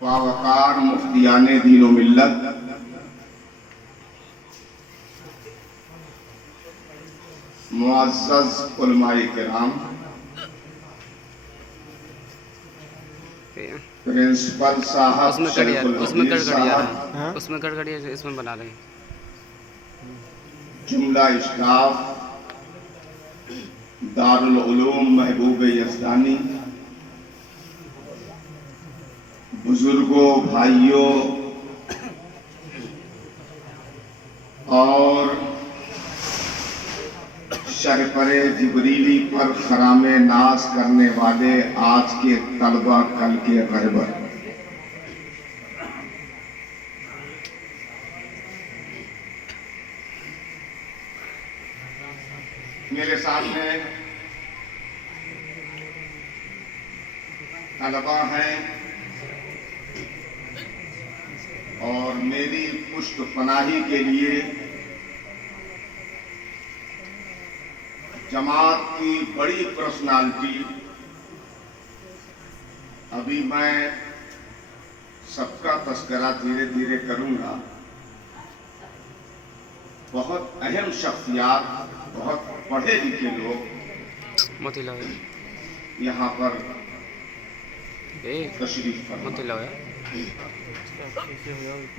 बावकार मुफ्तियाने दीन व मिल्लत, मुअज़्ज़ज़ उलमाए किराम, प्रिंसिपल साहब, उसमें कट इसमें बना रहे हैं। जुमला स्टाफ, दारुल उलूम महबूब यज़दानी, बुजुर्गों, भाइयों और शहपरे जिबरीली पर खरामे नाज करने वाले आज के तलबा, कल के रहबर, मेरे सामने तलबा हैं और मेरी पुष्ट पनाही के लिए जमात की बड़ी पर्सनालिटी, अभी मैं सबका तस्करा धीरे धीरे करूंगा। बहुत अहम शख्सियात, बहुत पढ़े लिखे लोग यहाँ पर तशरीफ फरमा।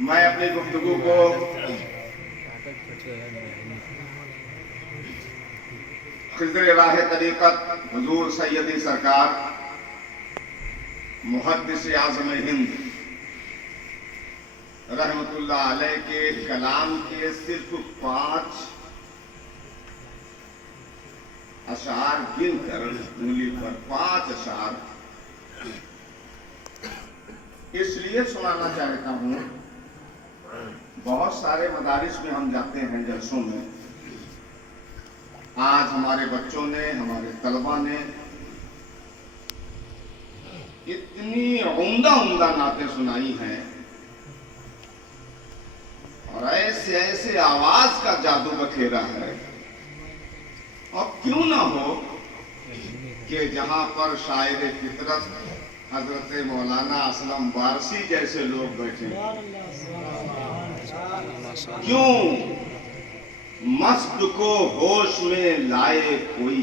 मैं अपनी गुफ्तगू को खिज़्र राह तरीक़त हुज़ूर सैयदी सरकार मुहद्दिस आज़म हिंद रहमतुल्लाह अलैह के कलाम के सिर्फ 5 अशार गिन कर उंगली पर 5 अशार इसलिए सुनाना चाहता हूँ। बहुत सारे मदारिस में हम जाते हैं जलसों में, आज हमारे बच्चों ने, हमारे तलबा ने इतनी उम्दा उम्दा नातें सुनाई हैं और ऐसे ऐसे आवाज का जादू बखेरा है। और क्यों ना हो कि जहां पर शायर फितरत हजरत मौलाना असलम वारसी जैसे लोग बैठे, क्यों मस्त को होश में लाए कोई,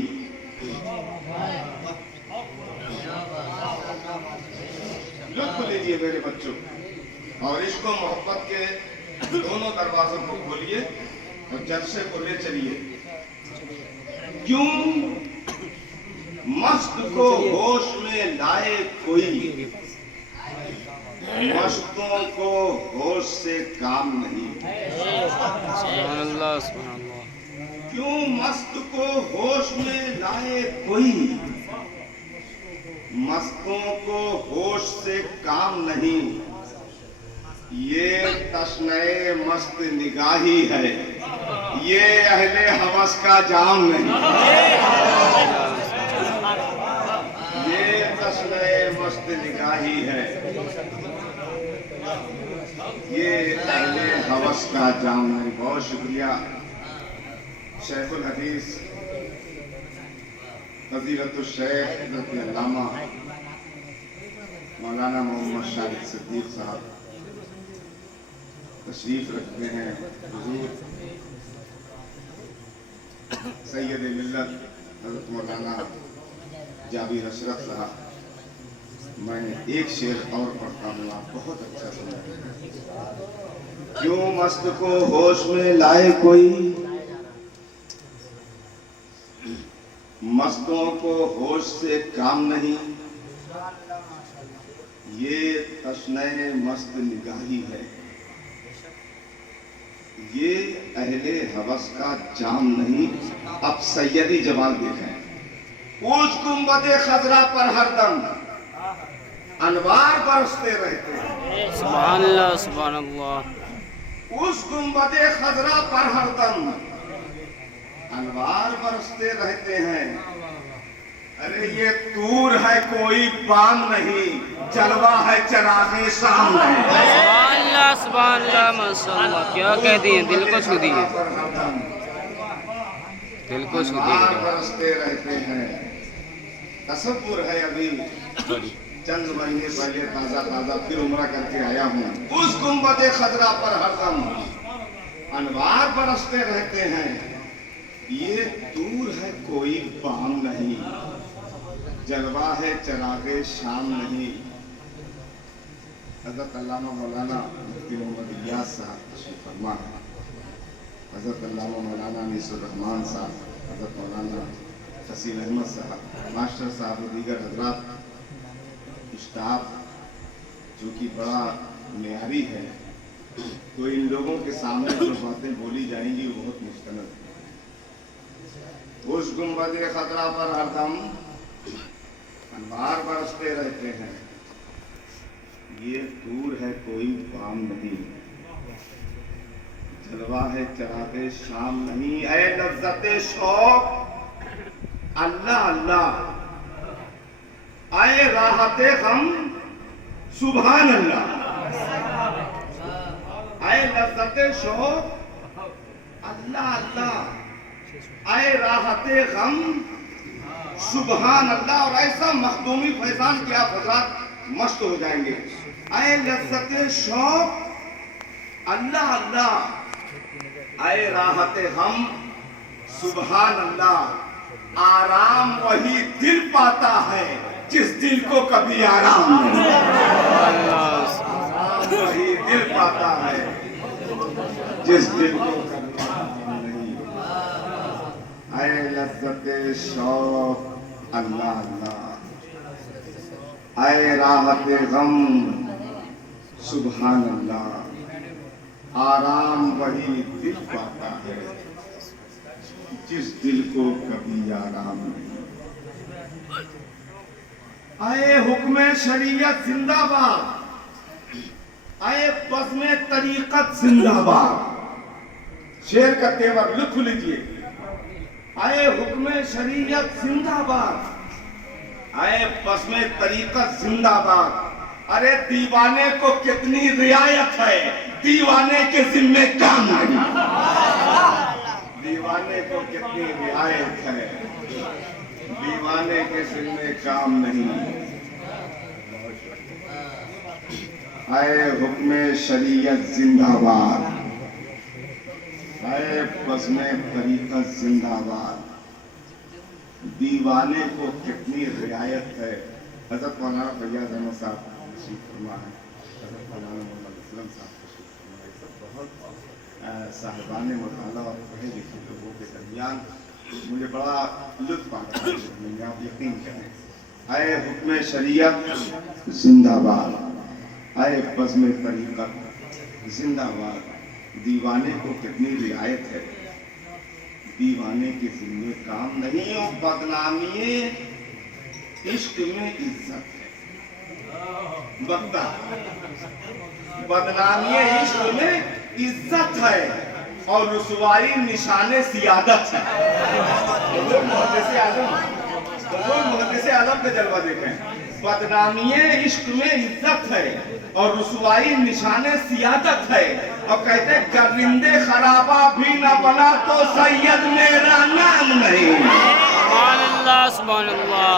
लुत्फ लीजिए मेरे बच्चों और इसको मोहब्बत के दोनों दरवाजों को खोलिए और जलसे को ले चलिए। क्यों मस्त को होश में लाए कोई, मस्तों को होश से काम नहीं। क्यों मस्त को होश में लाए कोई, मस्तों को होश से काम नहीं। ये तश्ने मस्त निगाही है, ये अहले हवस का जाम नहीं। ये तश्ने मस्त निगाही है, ये अहले हवस का जाम नहीं। बहुत शुक्रिया शेखुल हदीस फजीलतुल शेख हज़रत अल्लामा मौलाना मोहम्मद शाहिद सिद्दीक साहब तशरीफ रखते हैं। हुजूर सैयद मिल्लत हज़रत मौलाना जाबिर अशरफ साहब, मैं एक शेर और पढ़ता हूँ, आप बहुत अच्छा सुना। क्यों मस्त को होश में लाए कोई, मस्तों को होश से काम नहीं। ये तश्ने मस्त निगाही है, ये अहले हवस का जाम नहीं। अब सैयदी जवान देखें। ऊंच गुंबदे खजरा पर हरदम अनवार बरसते रहते हैं। सुभान अल्लाह, सुभान अल्लाह। उस गुंबदे खजरा पर हरदम अनवार बरसते रहते हैं। अरे ये तूर है कोई बाम नहीं, जलवा है चरागे शाम नहीं। सुभान अल्लाह, सुभान अल्लाह, माशाअल्लाह। क्या कह दिए, दिल को छू दिए, दिल को छू दिए। बरसते रहते हैं। तसव्वुर है अभी चंद महीने पहले ताजा ताजा फिर उम्रा करके आया हूँ। उस गुंबद खजरा पर हरदम अनवार बरसते रहते हैं, ये दूर है कोई बाम नहीं, जलवा है चरागे शाम नहीं। हजरत अल्लामा मौलाना मुफ्ती मोहम्मद इलियास साहब तशरीफ फरमा है, हजरत अल्लामा मौलाना अनीसुर रहमान साहब, हजरत मौलाना फसील अहमद साहब, मास्टर साहब और दीगर हजरात, स्टाफ जो कि बड़ा मेयारी है, तो इन लोगों के सामने जो बातें बोली जाएंगी वो बहुत मुस्तनद है। उस गुंबद खतरा पर हरदम अनवार बरसते रहते हैं, ये दूर है कोई बाम नहीं, जलवा है चरागे शाम नहीं। ऐ लज्जते शौक अल्लाह अल्लाह, आए राहते हम सुभान अल्लाह। आए लज्जते शौक अल्लाह अल्लाह, आए राहते गम सुभान अल्लाह। और ऐसा मखदूमी फैजान के आप हजरात मस्त हो जाएंगे। आए लज्जते शौक अल्लाह अल्लाह, आए राहते हम सुभान अल्लाह। आराम वही दिल पाता है जिस दिल को कभी आराम नहीं, आराम वही दिल पाता है जिस दिल को कभी आराम नहीं। आए लज्जते शौक अल्लाह अल्लाह, आए राहते गम सुभान अल्लाह। आराम वही दिल पाता है जिस दिल को कभी आराम नहीं। आए हुक्म शरीयत जिंदाबाद, आए बज़्म तरीक़त जिंदाबाद। शेर का तेवर लिख लीजिए। आए हुक्म शरीयत जिंदाबाद, आए बज़्म तरीक़त जिंदाबाद। अरे दीवाने को कितनी रियायत है, दीवाने के जिम्मे काम नहीं। दीवाने को कितनी रियायत है, दीवाने के जिम्मे काम नहीं। आए हुक्म शरीयत जिंदाबाद, आए बज़्म तरीक़त जिंदाबाद। दीवाने को कितनी रियायत है। हज़रत मौलाना फैयाज़ अहमद साहब तशरीफ फरमा है, हज़रत मौलाना मोहम्मद असलम साहब तशरीफ फरमा है। सब बहुत साहिबान मुताला और पढ़े लिखे लोगों के दरमियान मुझे बड़ा लुत्फ़ आता है, आप यकीन करें। आए हुक्म शरीयत जिंदाबाद, आए बज़्म तरीक़त जिंदाबाद। दीवाने को कितनी रियायत है, दीवाने के जिम्मे काम नहीं। और बदनामी इश्क में इज्जत है, बता बदनामी इश्क में इज्जत है और रुसवाई निशाने सियादत है। मुहद्दिस आज़म का जलवा देखें। बदनामी इश्क में इज्जत है और रुसवाई निशाने सियादत है। और कहते गरिंदे खराबा भी न बना तो सैयद मेरा नाम नहीं। सुभान अल्लाह सुभान अल्लाह।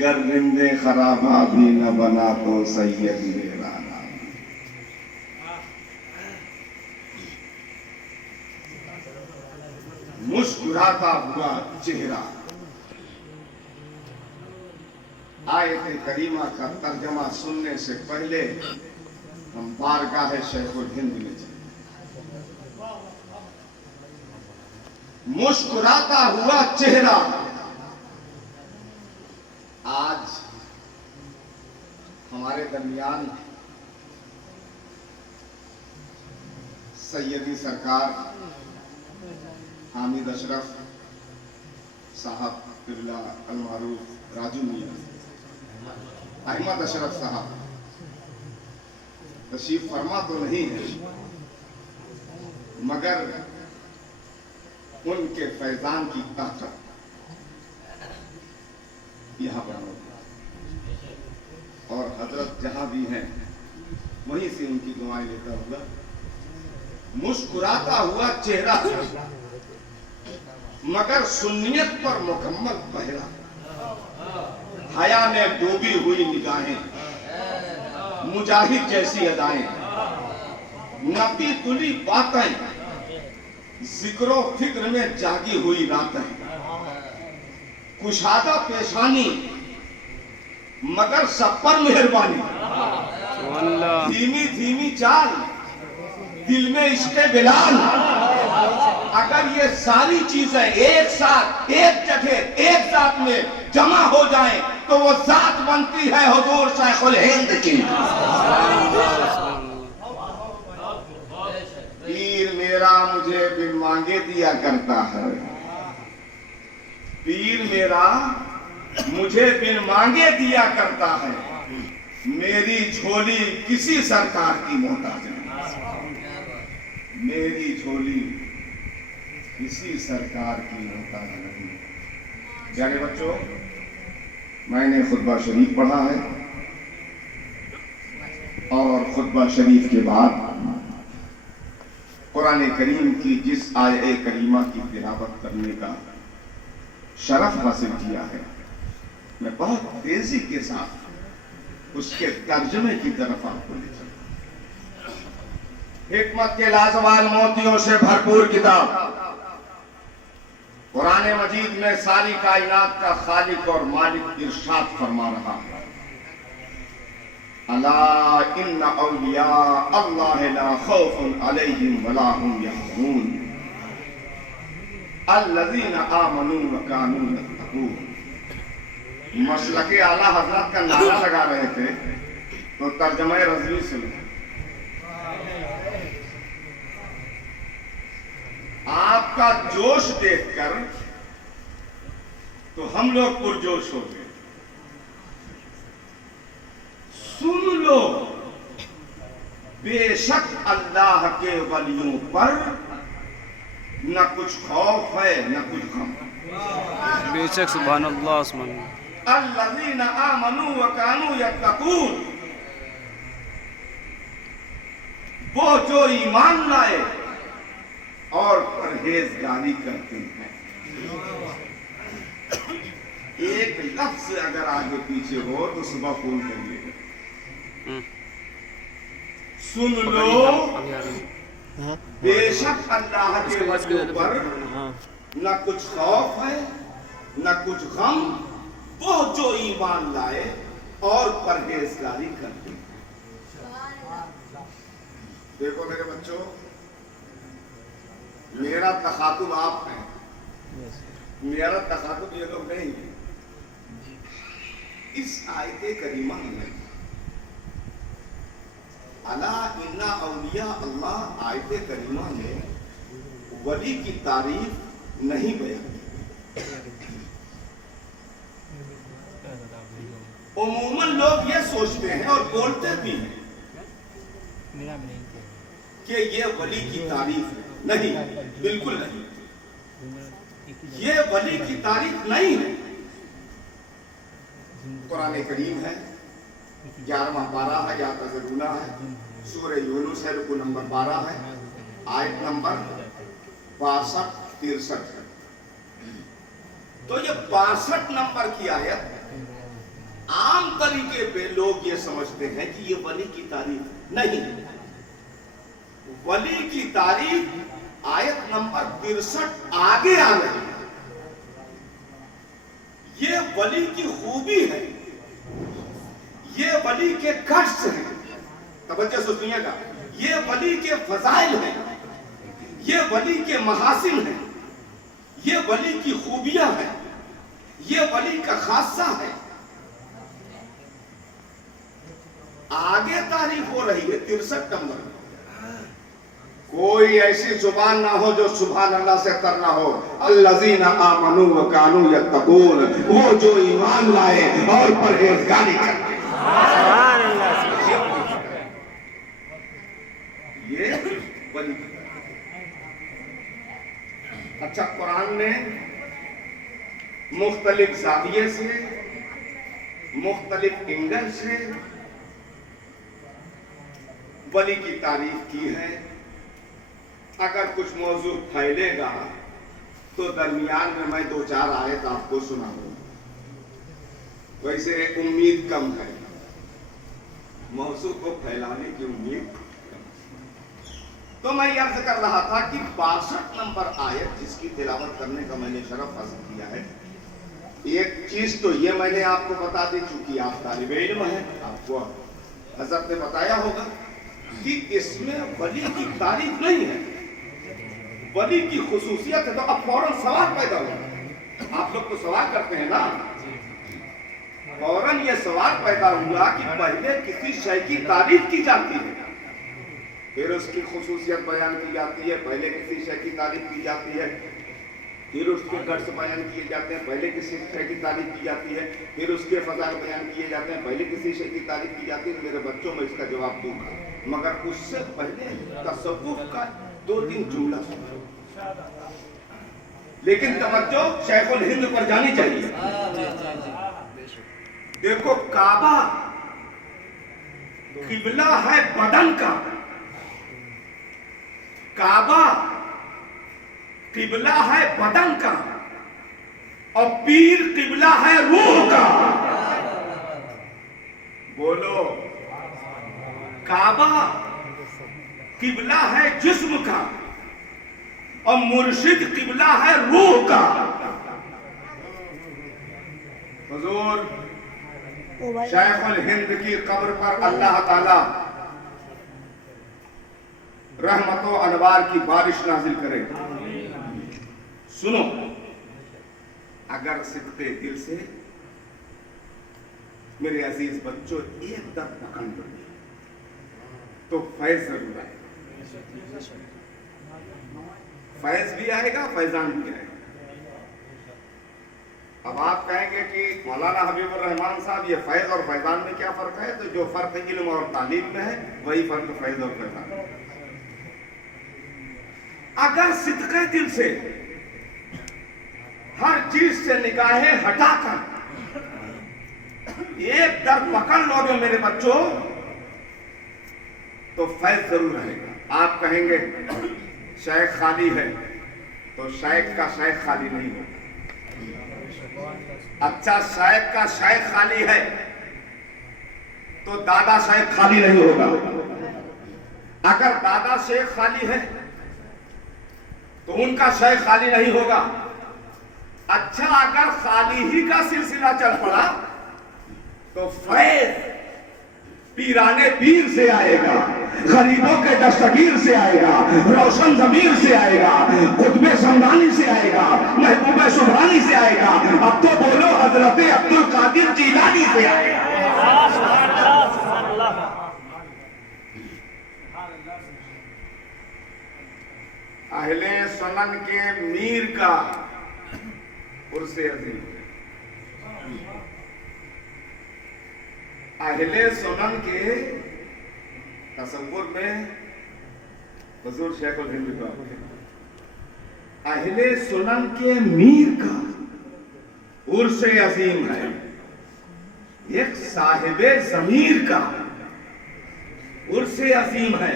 गरिंदे खराबा भी न बना तो सैयद मेरा नाम। मुस्कुराता हुआ चेहरा। आयत करीमा का तर्जमा सुनने से पहले हम बारगाह शेखुल हिंद में चले। मुस्कुराता हुआ चेहरा। आज हमारे दरमियान सैयदी सरकार हामिद अशरफ साहब किबला अलमारूफ राजू मियां, अहमद अशरफ साहब तशरीफ फरमा तो नहीं है, मगर उनके फैजान की ताकत यहाँ पर और हजरत जहां भी हैं वहीं से उनकी दुआएं लेता हुआ मुस्कुराता हुआ चेहरा। मगर सुन्नियत पर मुकम्मल पहरा, हया में डूबी हुई निगाहें, मुजाहिद जैसी अदाएं, नपी तुली बातें, जिक्रो फिक्र में जागी हुई रातें, कुशादा पेशानी मगर सब पर मेहरबानी, धीमी धीमी चाल, दिल में इश्क़े बिलाल। अगर ये सारी चीजें एक साथ एक जगह एक साथ में जमा हो जाएं तो वो जात बनती है हुजूर शेखुल हिंद की। पीर मेरा मुझे बिन मांगे दिया करता है, पीर मेरा मुझे बिन मांगे दिया करता है, मेरी झोली किसी सरकार की मोहताज नहीं, मेरी झोली किसी सरकार की मोहताज नहीं। प्यारे बच्चों, मैंने खुतबा शरीफ पढ़ा है और खुतबा शरीफ के बाद कुरान करीम की जिस आये करीमा की तिलावत करने का शरफ हासिल किया है, मैं बहुत तेजी के साथ उसके तर्जमे की तरफ आपको ले चलूं। हिकमत के लाजवाल मोतियों से भरपूर किताब कुरान मजीद में सारी कायनात का खालिक और मालिक इरशाद फरमा रहा है, अला इन्ना औलिया अल्लाह ला खौफुन अलैहिम वला हुम यहज़नून अल्लज़ीना आमनू व कानू यत्तक़ून। मसलके आला हजरत का नारा लगा रहे थे तो तर्जुमा रज़वी सुनो। आपका जोश देखकर तो हम लोग पुरजोश हो गए। सुन लो, बेशक अल्लाह के वलियों पर न कुछ खौफ है न कुछ गम। बेशक सुभान अल्लाह। अल्लज़ीना आमनू व कानू यत्तक़ून, वो जो ईमान लाए और परहेजगारी करते हैं। एक लफ्ज अगर आगे पीछे हो तो सुबह फोन करिएगा। सुन लो, बेशक अल्लाह के वलियों पर न कुछ खौफ है न कुछ गम, वो जो ईमान लाए और परहेजगारी करते हैं। देखो मेरे बच्चों, मेरा तखातुब आप है, मेरा तखातुब ये लोग नहीं है। इस आयत करीमा में अला इन्ना औलिया अल्लाह आयत करीमा में वली की तारीफ नहीं बयान की। उमूमन लोग ये सोचते हैं और बोलते भी हैं कि ये वली की तारीफ है। नहीं, बिल्कुल नहीं, ये वली की तारीफ नहीं है। कुरान करीम है, 11वां पारा है या तज़रूना है, सूरह यूनुस है, रुकू नंबर 12 है, आयत नंबर 62-63 है। तो ये 62 नंबर की आयत आम तरीके पे लोग ये समझते हैं कि ये वली की तारीफ नहीं। वली की तारीफ आयत नंबर 63 आगे आ रही है। ये वली की खूबी है, ये वली के कष्ट है। तवज्जो सुनिएगा, ये वली के फजाइल हैं, ये वली के महासिन हैं, ये वली की खूबियां हैं, ये वली का खासा है। आगे तारीफ हो रही है 63 नंबर। कोई ऐसी जुबान ना हो जो सुभान अल्लाह से तरना हो। अल्लज़ीना आमनू व कानू यत्तक़ून, वो जो ईमान लाए और परहेजगारी करते। सुभान अल्लाह। ये वली। अच्छा, कुरान ने मुख्तलिफ ज़ाविये से, मुख्तलिफ एंगल से वली की तारीफ की है। अगर कुछ मौजू फैलेगा तो दरमियान में मैं 2-4 आयत आपको सुनाऊंगा। वैसे उम्मीद कम है, मौजू को फैलाने की उम्मीद। तो मैं अर्ज कर रहा था कि 62 नंबर आयत जिसकी तिलावत करने का मैंने शरफ हासिल किया है। एक चीज तो ये मैंने आपको बता दी, चूंकि आप तालिब इल्म हैं, आपको हजरत ने बताया होगा कि इसमें वली की तारीफ नहीं है, वली की खुसूसियत है। तो अब फौरन सवाल पैदा हुआ, आप लोग तो सवाल करते हैं ना, फौरन ये सवाल पैदा हुआ कि पहले किसी शय की तारीफ की जाती है, फिर उसकी खुसूसियत बयान की जाती है, पहले किसी शय की तारीफ की जाती है, फिर उसके गट्स बयान किए जाते हैं, पहले किसी शय की तारीफ की जाती है, फिर उसके फजाइल बयान किए जाते हैं, पहले किसी शय की तारीफ की जाती है। मेरे बच्चों में इसका जवाब दूंगा, मगर उससे पहले तसव्वुफ का 2-3 जुमला सुना। लेकिन तवज्जो शेखुल हिंद पर जानी चाहिए। देखो, काबा किबला है बदन का, काबा किबला है बदन का, और पीर किबला है रूह का। बोलो, काबा किबला है जिस्म का और मुर्शिद किबला है रूह का। हुजूर शेखुल हिंद की कब्र पर अल्लाह ताला रहमतो अनवार की बारिश नाजिल करे। सुनो, अगर सिद्के दिल से मेरे अजीज बच्चों एक दर पकड़ लो तो फैज जरूर आएगा, फैज भी आएगा, फैजान भी आएगा। अब आप कहेंगे कि मौलाना हबीबुर रहमान साहब, ये फैज और फैजान में क्या फर्क है? तो जो फर्क इल्म और तालीम में है वही फर्क फैज और फैजान में। अगर सिद्के दिल से हर चीज से निगाहें हटाकर एक दर पकड़ लोगे मेरे बच्चों तो फैज जरूर रहेगा। आप कहेंगे शेख खाली है, तो शेख का शेख खाली नहीं होगा। अच्छा, शेख का शेख खाली है तो दादा शेख खाली नहीं होगा। अगर दादा शेख खाली है तो उनका शेख खाली नहीं होगा। अच्छा, अगर खाली ही का सिलसिला चल पड़ा तो फैज पीराने पीर से आएगा, गरीबों के दस्तगीर से आएगा, रोशन जमीर से आएगा, कुतुबे समदानी से आएगा, महबूबे सुबहानी से आएगा। अब तो बोलो हजरत अब्दुल कादिर जीलानी से आएगा। अहले सुनन के मीर का उर्से अजीम, अहले सुनन के तसव्वुर में हुजूर शेखुल हिंद का, अहले सुनन के मीर का उर्से अजीम है, एक साहिबे ज़मीर का उर्से अजीम है।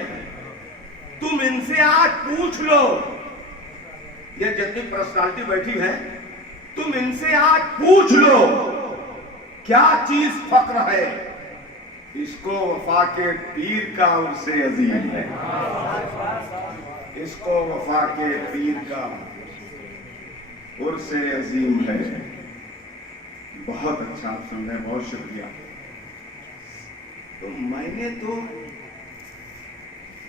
तुम इनसे आज पूछ लो, ये जितनी पर्सनालिटी बैठी है, तुम इनसे आज पूछ लो क्या चीज फक्र है? इसको वफा के पीर का उर्से अजीम है, इसको वफा के पीर का उर्से अजीम है। बहुत अच्छा आप समझे, बहुत शुक्रिया। तो मैंने तो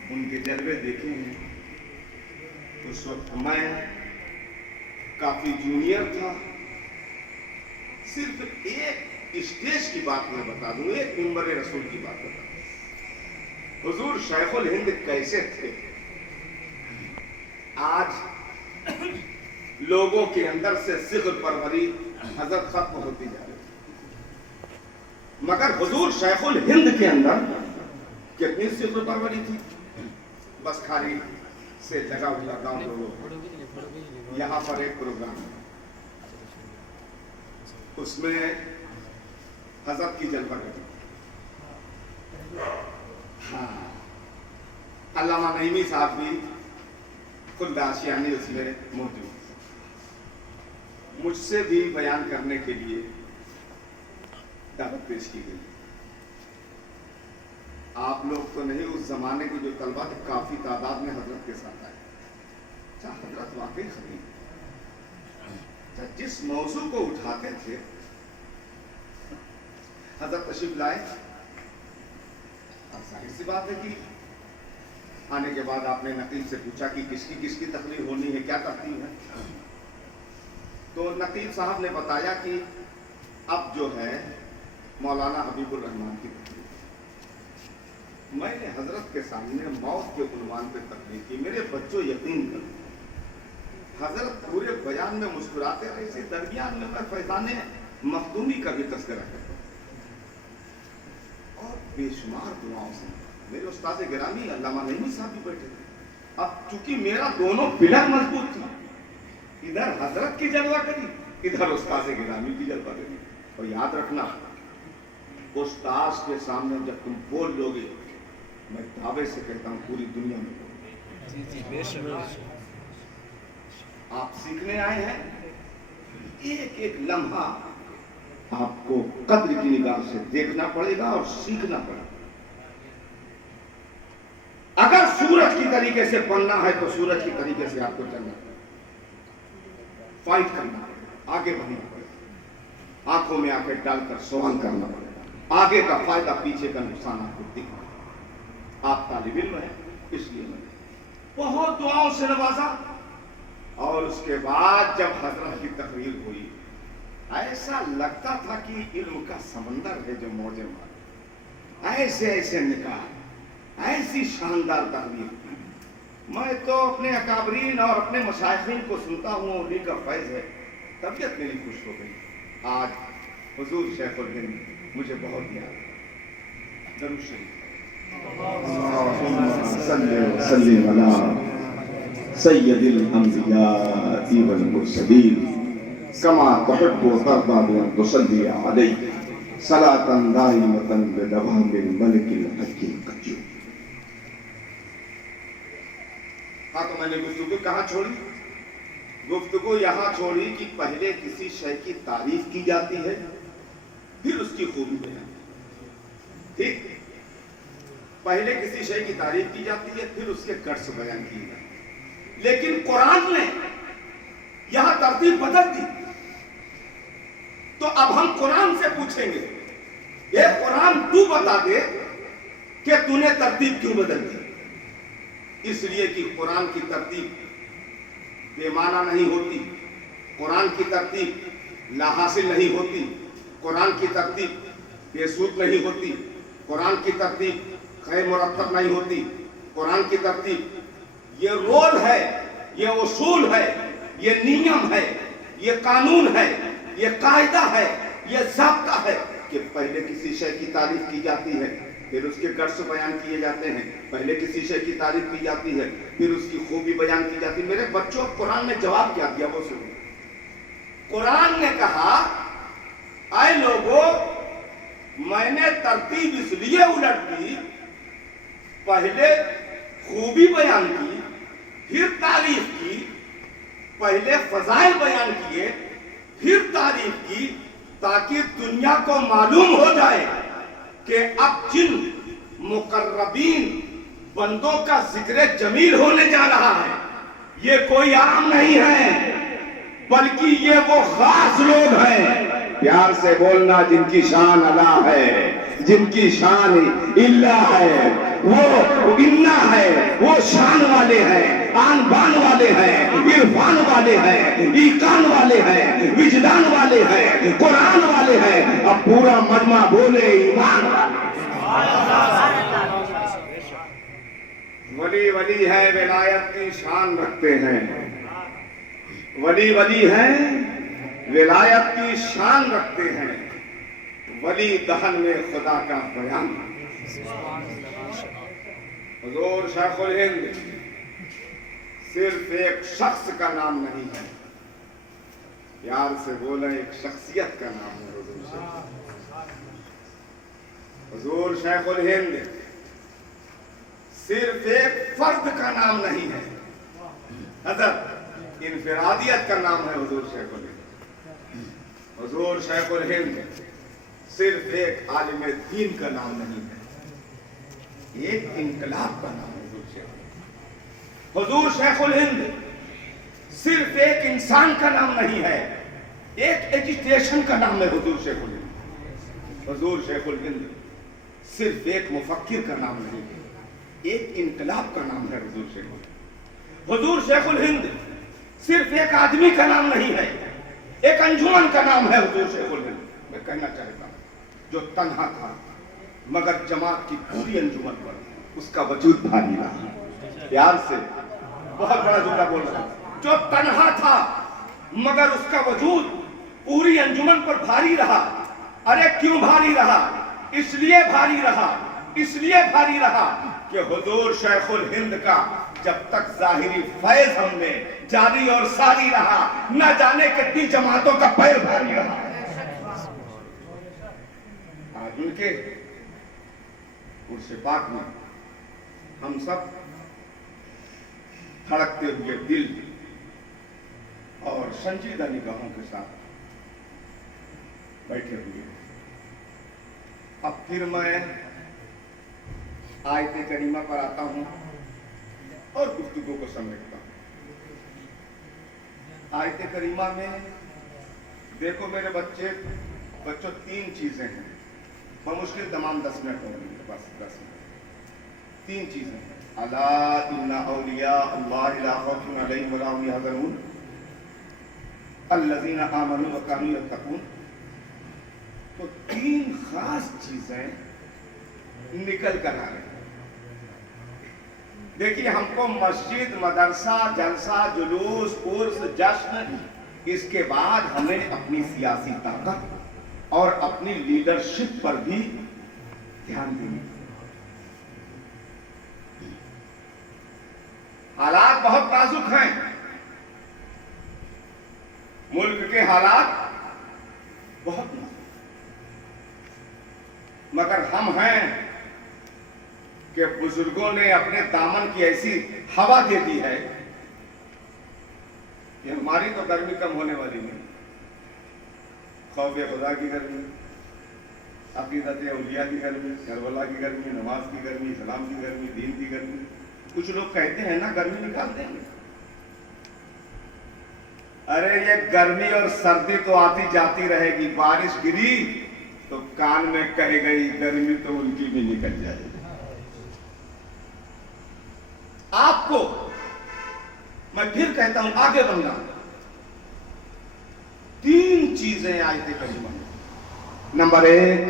उनके जलवे देखे हैं। उस वक्त मैं काफी जूनियर था। सिर्फ एक स्टेज की बात मैं बता दूं, एक मिंबर रसूल की बात बता दूं। हुजूर शेखुल हिंद कैसे थे? आज लोगों के अंदर से सिग्र परवरी हजरत खत्म होती जा रही, मगर हुजूर शेखुल हिंद के अंदर कितनी सिग्र परवरी थी। बस खाली से लगा हुआ गांव लोगों, यहाँ पर एक प्रोग्राम है, उसमें हजरत की जलवा करी। हाँ, अल्लामा नईमी साहब भी खुद आशियानी उसमें मौजूद। مجھ سے بھی بیان کرنے کے لیے دعوت پیش کی گئی. آپ لوگ تو نہیں، اس زمانے کے جو طلبہ تھے کافی تعداد میں حضرت کے ساتھ آئے. اچھا حضرت واقعی خبیر. اچھا جس موضوع کو اٹھاتے تھے حضرت تشریف لائے. ظاہر سی بات ہے کہ آنے کے بعد آپ نے نقیب سے پوچھا کہ کس کی تقریر ہونی ہے، کیا ترتیب ہے. تو نقیب صاحب نے بتایا کہ اب جو ہے مولانا حبیب الرحمان کی تقریر. میں نے حضرت کے سامنے موت کے عنوان پہ تقریر کی. میرے بچوں یقین کرو، حضرت پورے بیان میں مسکراتے رہے. اسی درمیان میں فیضان مخدومی کا بھی تذکرہ کرتا اور بے شمار دعاؤں سے. میرے استاد گرامی علامہ نعیمی صاحب بھی بیٹھے تھے. اب چونکہ میرا دونوں پلر مضبوط تھا، ادھر حضرت کی جلوہ کری، ادھر استاد گرامی کی جلوہ کری. اور یاد رکھنا، استاد کے سامنے جب تم بول لو گے، میں دعوے سے کہتا ہوں پوری دنیا میں آپ سیکھنے آئے ہیں. ایک ایک لمحہ آپ کو قدر کی نگاہ سے دیکھنا پڑے گا اور سیکھنا پڑے گا. اگر سورج کی طریقے سے بننا ہے تو سورج کی طریقے سے آپ کو چلنا پڑے گا، فائٹ کرنا پڑے گا، آگے بڑھنا پڑے گا، آنکھوں میں آنکھیں ڈال کر سوال کرنا پڑے گا. آگے کا فائدہ پیچھے کا نقصان آپ کو دکھنا. آپ طالب علم ہیں، اس لیے میں بہت دعاؤں سے نوازا. اور اس کے بعد جب حضرت کی تقریر ہوئی، ایسا لگتا تھا کہ علم کا سمندر ہے جو موجیں مارے. ایسے ایسے نکاح، ایسی شاندار تقریر. میں تو اپنے اکابرین اور اپنے مشائخین کو سنتا ہوں، انہیں کا فیض ہے. طبیعت میری خوش ہو گئی. آج حضور شیخ الہند مجھے بہت یاد. درود شریف. صلی وسلم علی سید الانبیاء والمرسلین کما تحب وترضى بأن تصلي عليه صلاة دائمة بدوام الملك الحق القيوم. ہاں تو میں نے گفتگو کہاں چھوڑی؟ گفتگو یہاں چھوڑی کہ پہلے کسی شے کی تعریف کی جاتی ہے، پھر اس کی خوبی بیان. ٹھیک، پہلے کسی شے کی تعریف کی جاتی ہے، پھر اس کے گٹس بیان کی جاتی ہے. لیکن قرآن نے یہاں ترتیب بدل دی. تو اب ہم قرآن سے پوچھیں گے، اے قرآن تو بتا دے کہ تو نے ترتیب کیوں بدل دی. اس لیے کہ قرآن کی ترتیب بے معنی نہیں ہوتی، قرآن کی ترتیب لا حاصل نہیں ہوتی، قرآن کی ترتیب بے سود نہیں ہوتی، قرآن کی ترتیب غیر مرتب نہیں ہوتی. قرآن کی ترتیب یہ رول ہے، یہ اصول ہے، یہ نیم ہے، یہ قانون ہے، یہ قاعدہ ہے، یہ ضابطہ ہے کہ پہلے کسی شے کی تعریف کی جاتی ہے، پھر اس کے گٹس بیان کیے جاتے ہیں. پہلے کسی شے کی تعریف کی جاتی ہے، پھر اس کی خوبی بیان کی جاتی ہے. میرے بچوں، قرآن نے جواب کیا دیا وہ سنو. قرآن نے کہا، اے لوگو، میں نے ترتیب اس لیے الٹ دی، پہلے خوبی بیان کی، پھر تعریف کی. پہلے فضائل بیان کیے، پھر تعریف کی، تاکہ دنیا کو معلوم ہو جائے کہ اب جن مقربین بندوں کا ذکر جمیل ہونے جا رہا ہے، یہ کوئی عام نہیں ہے، بلکہ یہ وہ خاص لوگ ہیں. پیار سے بولنا، جن کی شان اللہ ہے، جن کی شان اللہ ہے، وہ انا ہے، وہ شان والے ہیں، آن بان والے ہیں، عرفان والے ہیں، ایقان والے ہیں، وجدان والے ہیں، قرآن والے ہیں. اب پورا مجمع بولے ایمان والے. ولی ولی ہے، ولایت کی شان رکھتے ہیں. ولی ولی ہیں، ولایت کی شان رکھتے ہیں. ولی دہن میں خدا کا بیان. حضور شیخ الہند صرف ایک شخص کا نام نہیں ہے، پیار سے بولیں، ایک شخصیت کا نام ہے. حضور شیخ الہند صرف ایک فرد کا نام نہیں ہے، حضرت انفرادیت کا نام ہے. حضور شیخ الہند हुजूर शेखुल हिंद सिर्फ एक आलिम दीन का नाम नहीं है, एक इनकलाब का नाम है। हुजूर शेखुल हिंद सिर्फ एक इंसान का नाम नहीं है, एक एजुकेशन का नाम है हुजूर शेखुल हिंद। हुजूर शेखुल हिंद सिर्फ एक मुफक्किर का नाम नहीं है, एक इनकलाब का नाम है हुजूर शेखुल हिंद। हुजूर शेखुल हिंद सिर्फ एक आदमी का नाम नहीं है, एक अंजुमन का नाम है हुजूर शेखुल हिंद। मैं कहना चाहता हूं, जो तन्हा था मगर जमात की पूरी अंजुमन पर उसका वजूद भारी रहा। प्यार से बहुत बड़ा जुमला बोल रहा हूं, जो तन्हा था मगर उसका वजूद पूरी अंजुमन पर भारी रहा। अरे क्यों भारी रहा? इसलिए भारी रहा, इसलिए भारी रहा कि हुजूर शेखुल हिंद का जब तक जाहिरी फैज हमने जारी और सारी रहा, न जाने कितनी जमातों का पैर भारी रहा। आज उनके उर्स पाक में हम सब धड़कते हुए दिल और संजीदा निगाहों के साथ बैठे हुए। अब फिर मैं आयत करीमा पर आता हूं और गुफ्तगू को समेटता हूं। आयत करीमा में देखो मेरे बच्चों, तीन चीजें हैं। बमुश्किल तमाम 10 मिनट होंगे, बस 10 मिनट। तीन चीजें हैं। अला इन्ना औलिया अल्लाह ला खौफुन अलैहिम वला हुम यहज़नून अल्लज़ीना आमनू व कानू यत्तकून। तो तीन खास चीजें निकल कर आ रही। देखिए, हमको मस्जिद, मदरसा, जलसा, जुलूस, उर्स, जश्न, इसके बाद हमें अपनी सियासी ताकत और अपनी लीडरशिप पर भी ध्यान देना। हालात बहुत नाजुक हैं, मुल्क के हालात बहुत नाजुक, मगर हम हैं कि बुजुर्गों ने अपने दामन की ऐसी हवा दे दी है कि हमारी तो गर्मी कम होने वाली नहीं। खौफ खुदा की गर्मी, अकीदत औलिया की गर्मी, करबला की गर्मी, नमाज की गर्मी, सलाम की गर्मी, दीन की गर्मी। कुछ लोग कहते हैं ना गर्मी निकाल देंगे। अरे ये गर्मी और सर्दी तो आती जाती रहेगी। बारिश गिरी तो कान में कह गई, गर्मी तो उनकी भी निकल जाएगी। आपको मैं फिर कहता हूं, आगे बढ़ना। तीन चीजें आयत करीमा में। नंबर 1,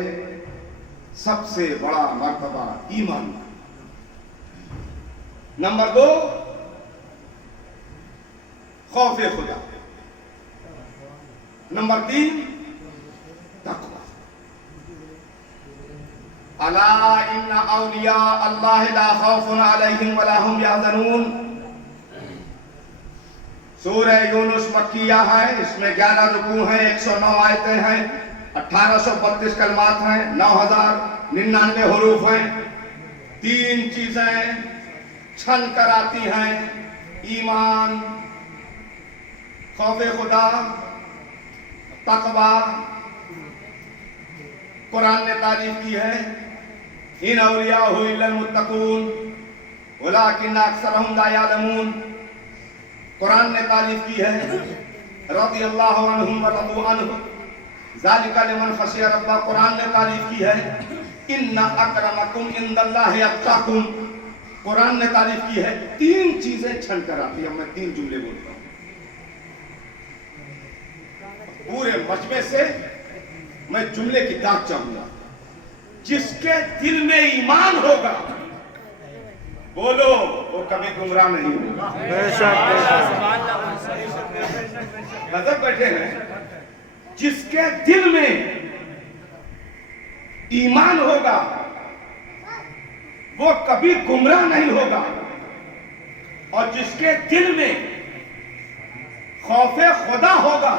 सबसे बड़ा मर्तबा ईमान। नंबर 2, खौफ खुदा। नंबर 3, तकवा। अला इन्ना औलिया अल्लाह ला खौफुन अलैहिम वला हुम यहज़नून। सूरह यूनुस मक्किया है, इसमें 11 रुकू हैं, 109 आयतें हैं, 1832 कलमात हैं, 9099 हुरूफ हैं। तीन चीजें छन कर आती हैं, ईमान, खौफ खुदा, तकवा। कुरान ने तारीफ की है, इन औलियाहु इल्लल मुत्तकून वलाकिन अक्सरहुम ला यअलमून। कुरान ने तारीफ की है, रज़ियल्लाहु अन्हुम व रज़ू अन्हु ज़ालिका लिमन खशिया रब्बा। कुरान ने तारीफ की है, इन्ना अक्रमकुम इंदल्लाहि अत्क़ाकुम। कुरान ने तारीफ की है। तीन चीजें छन कर आती है। मैं 3 जुमले बोलता हूं, पूरे मजमे से मैं जुमले की दाग चाहूंगा। जिसके दिल में ईमान होगा, बोलो, वो कभी गुमराह नहीं होगा। हजरत बैठे हैं, जिसके दिल में ईमान होगा वो कभी गुमराह नहीं होगा, और जिसके दिल में खौफ खुदा होगा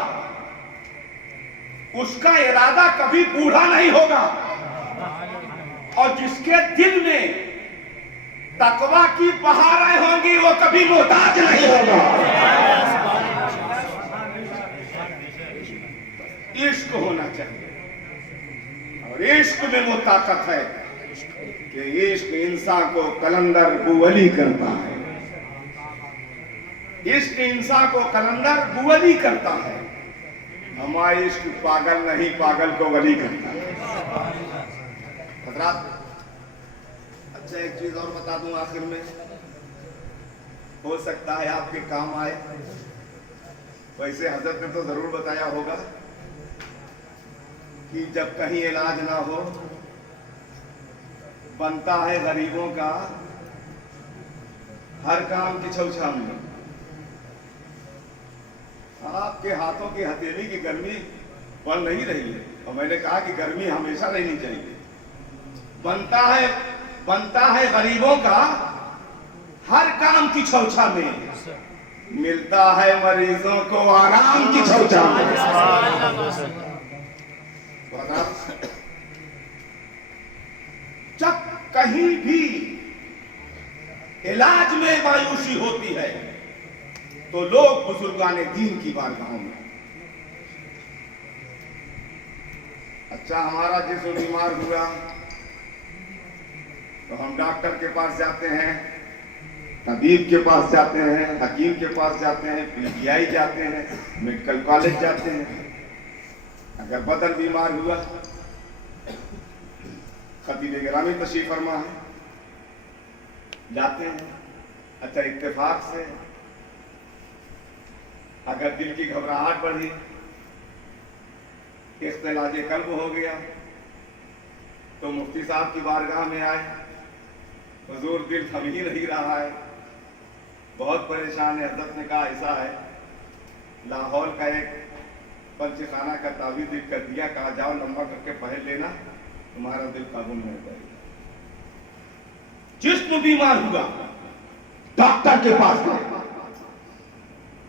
उसका इरादा कभी बूढ़ा नहीं होगा, और जिसके दिल में तकवा की बहारें होंगी वो कभी मोहताज नहीं होगा। इश्क होना चाहिए। और इश्क में वो ताकत है कि इश्क इंसान को कलंदर बुवली करता है। इश्क इंसान को कलंदर बुवली करता है। हमारा इश्क पागल नहीं, पागल को वली करता है। हजरात, अच्छा एक चीज और बता दूं आखिर में, हो सकता है आपके काम आए। वैसे हजरत ने तो जरूर बताया होगा कि जब कहीं इलाज ना हो, बनता है गरीबों का हर काम की छौछाम में। आपके हाथों की हथेली की गर्मी बढ़ नहीं रही है, और मैंने कहा कि गर्मी हमेशा रहनी चाहिए। बनता है गरीबों का हर काम की छौछा में, मिलता है मरीजों को आराम की छौछा में। जब कहीं भी इलाज में मायूसी होती है तो लोग बुजुर्गाने दीन की बारगाहों में। अच्छा, हमारा जिस्म बीमार हुआ तो हम डॉक्टर के पास जाते हैं, तबीब के पास जाते हैं, हकीम के पास जाते हैं, पीजीआई जाते हैं, मेडिकल कॉलेज जाते हैं। अगर बदन बीमार हुआ, खतीब गिरामी तशरीफ फरमा है, जाते हैं। अच्छा, इत्तेफाक से अगर दिल की घबराहट बढ़ी, इख्तिलाज कल्ब हो गया, तो मुफ्ती साहब की बारगाह में आए। हुजूर, दिल थम ही नहीं रहा है, बहुत परेशान है। हज़रत ने कहा ऐसा है, लाहौर का एक पंचखाना का तावीज़ लिख कर दिया, कहा जाओ लंबा करके पहन लेना, तुम्हारा दिल काबू में हो जाएगा। जिस्म बीमार हुआ, डॉक्टर के पास गए।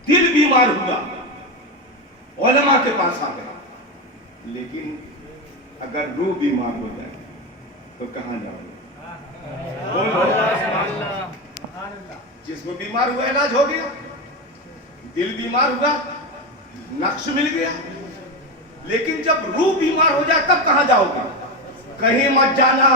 दिल बीमार हुआ, उलमा के पास आ गए। लेकिन अगर रूह बीमार हो जाए तो कहां जाओगे? जिस्म बीमार हुआ, इलाज हो गया। दिल बीमार हुआ, नक्श मिल गया। लेकिन जब रूह बीमार हो जाए तब कहां जाओगे? कहीं मत जाना,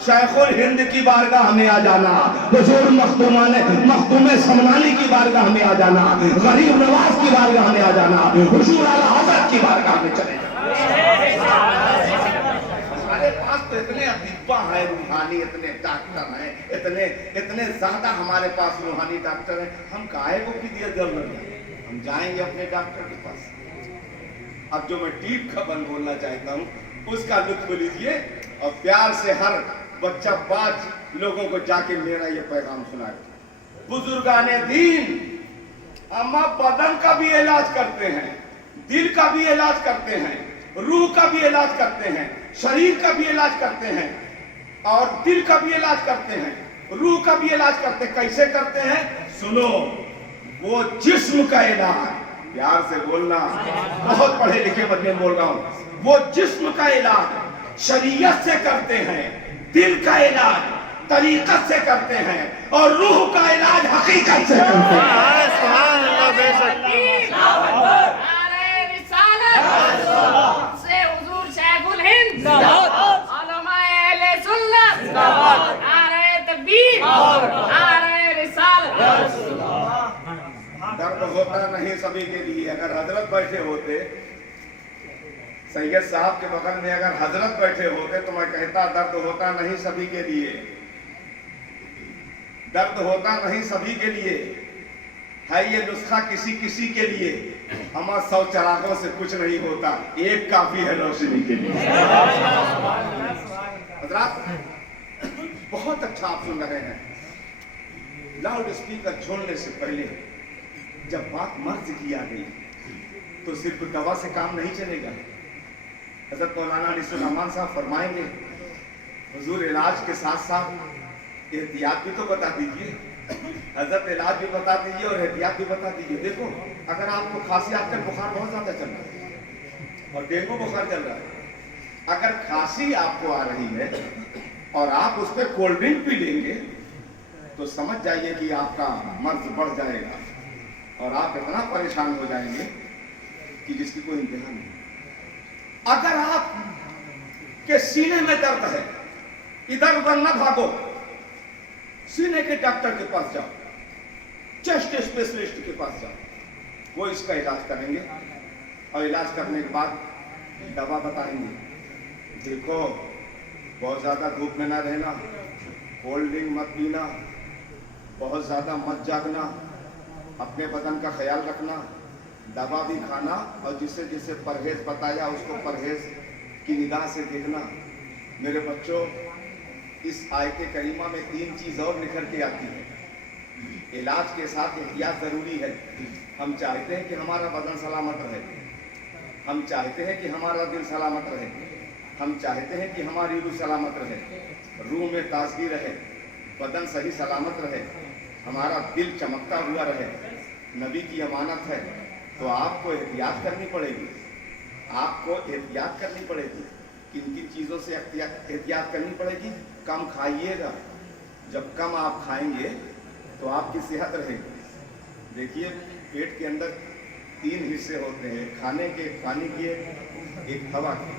शेखुल हिंद की बारगाह में आ जाना, हुजूर मखदूम समनानी की बारगाह में आ जाना, गरीब नवाज की बारगाह में आ जाना, हुजूर आला हज़रत की बारगाह में चले जाना। हमारे पास तो इतने अतीबा हैं रूहानी, इतने डॉक्टर हैं, इतने ज्यादा हमारे पास रूहानी डॉक्टर हैं। हम काहे को की दिया जरूरत है, हम जाएंगे अपने डॉक्टर के पास। अब जो मैं टीप खबर बोलना चाहता हूँ उसका लुत्फ लीजिए और प्यार से हर बच्चा बाज लोगों को जाके मेरा ये पैगाम सुनाए। बुजुर्गाने दीन अम्मा बदन का भी इलाज करते हैं, दिल का भी इलाज करते हैं, रूह का भी इलाज करते हैं, शरीर का भी इलाज करते हैं, और दिल का भी इलाज करते हैं, रूह का भी इलाज करते हैं। कैसे करते हैं सुनो, वो जिस्म का इलाज, प्यार से बोलना, बहुत पढ़े लिखे बंदे बोल रहा हूं, वो जिस्म का इलाज शरीयत से करते हैं, दिल का इलाज तरीकत से करते हैं, और रूह का इलाज हकीकत से करते हैं। दर्द होता नहीं सभी के लिए। अगर हजरत बैठे होते, सैयद साहब के बगल में अगर हजरत बैठे होते तो मैं कहता दर्द होता नहीं सभी के लिए, दर्द होता नहीं सभी के लिए है ये नुस्खा किसी किसी के लिए। हमारे 100 चरागों से कुछ नहीं होता, एक काफी है रोशनी के लिए। हजरात, बहुत अच्छा आप सुन रहे हैं। लाउड स्पीकर छोड़ने से पहले जब बात मर्ज की आ गई तो सिर्फ दवा से काम नहीं चलेगा। हज़रत मौलाना अनीसुर रहमान साहब फरमाएंगे, हुजूर इलाज के साथ साथ एहतियात भी तो बता दीजिए। हज़रत इलाज भी बता दीजिए और एहतियात भी बता दीजिए। देखो, अगर आपको खांसी, आजकल बुखार बहुत ज्यादा चल रहा है और डेंगू बुखार चल रहा है, अगर खांसी आपको आ रही है और आप उस पर कोल्ड ड्रिंक पी लेंगे तो समझ जाइए कि आपका मर्ज बढ़ जाएगा और आप इतना परेशान हो जाएंगे कि जिसकी कोई इंतहा नहीं। अगर आप के सीने में दर्द है, इधर उधर न भागो, सीने के डॉक्टर के पास जाओ, चेस्ट स्पेशलिस्ट के पास जाओ, वो इसका इलाज करेंगे और इलाज करने के बाद दवा बताएंगे। देखो बहुत ज्यादा धूप में ना रहना, कोल्ड ड्रिंक मत पीना, बहुत ज्यादा मत जागना, अपने बदन का ख्याल रखना, दवा भी खाना और जिसे जिसे परहेज बताया उसको परहेज की निगाह से देखना। मेरे बच्चों, इस आयत करीमा में 3 चीज और निखर के आती है। इलाज के साथ एहतियात जरूरी है। हम चाहते हैं कि हमारा बदन सलामत रहे, हम चाहते हैं कि हमारा दिल सलामत रहे, हम चाहते हैं कि हमारी रूह सलामत रहे, रूह में ताजगी रहे, बदन सही सलामत रहे, हमारा दिल चमकता हुआ रहे। नबी की अमानत है, तो आपको एहतियात करनी पड़ेगी, आपको एहतियात करनी पड़ेगी। किन किन चीज़ों से एहतियात करनी पड़ेगी? कम खाइएगा, जब कम आप खाएंगे तो आपकी सेहत रहेगी। देखिए, पेट के अंदर 3 हिस्से होते हैं, खाने के, पानी के, एक हवा के।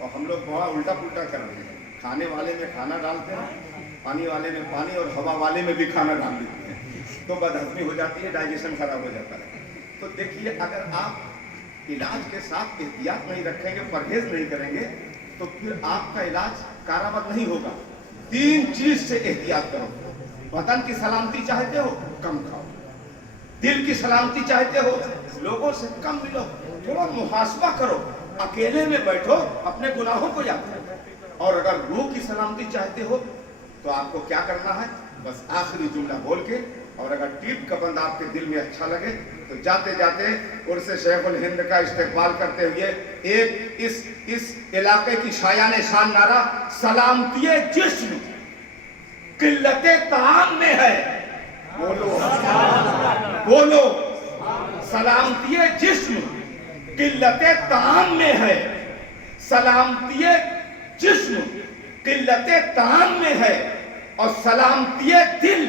और हम लोग बहुत उल्टा पुल्टा कर रहे हैं, खाने वाले में खाना डालते हैं, पानी वाले में पानी और हवा वाले में भी खाना डाल देते हैं, तो बदहजमी हो जाती है, डाइजेशन खराब हो जाता है। तो देखिए, अगर आप इलाज के साथ एहतियात नहीं रखेंगे, परहेज नहीं करेंगे, तो फिर आपका इलाज कारामद नहीं होगा। 3 चीज से एहतियात करो। बदन की सलामती चाहते हो, कम खाओ। दिल की सलामती चाहते हो, लोगों से कम मिलो, थोड़ा मुहासबा करो, अकेले में बैठो, अपने गुनाहों को याद करो। और अगर रूह की सलामती चाहते हो तो आपको क्या करना है? बस आखिरी जुमला बोल के, और अगर टीप का बंद आपके दिल में अच्छा लगे तो जाते जाते उर्से शेखुल हिंद का इस्तेकबाल करते हुए एक इस इलाके की शायाने शान नारा, सलामती जिस्म किल्लते ताम में है। बोलो बोलो, सलामती जिस्म किल्लते ताम में है, सलामती जिस्म किल्लते ताम में है, और सलामती दिल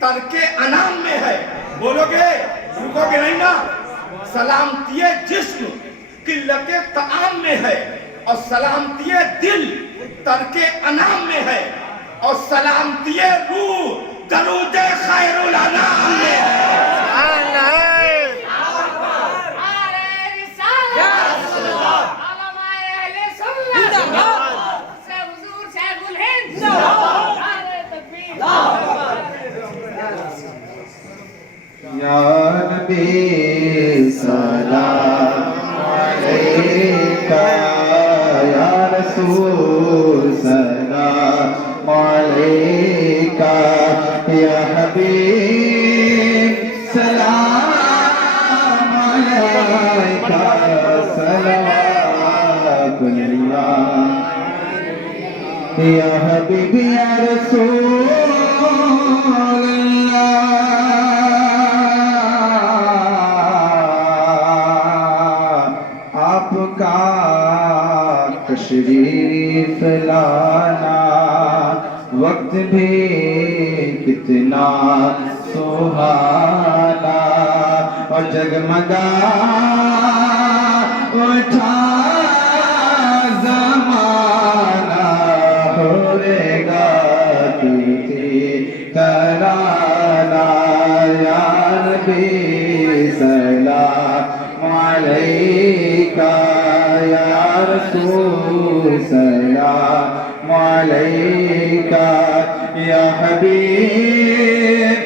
तरके अनाम में है। बोलोगे? रुकोगे नहीं ना? सलामती जिस्म किल्लते ताम में है, और सलामती दिल तरके अनाम में है, और सलामती रूह दरूदे खैरुल अनाम में है। या नबी सलाम अलैका, या रसूल सलाम अलैका, या हबीब सलाम अलैका, सलावतुल्लाह, या हबीब या रसूल तशरीफ लाना, वक्त भी कितना सुहाना, और जगमगा उठा ज़माना, होएगा तुझे तराना। या नबी सलाम अलैका, या रसूल सलाम अलैका, या हबीब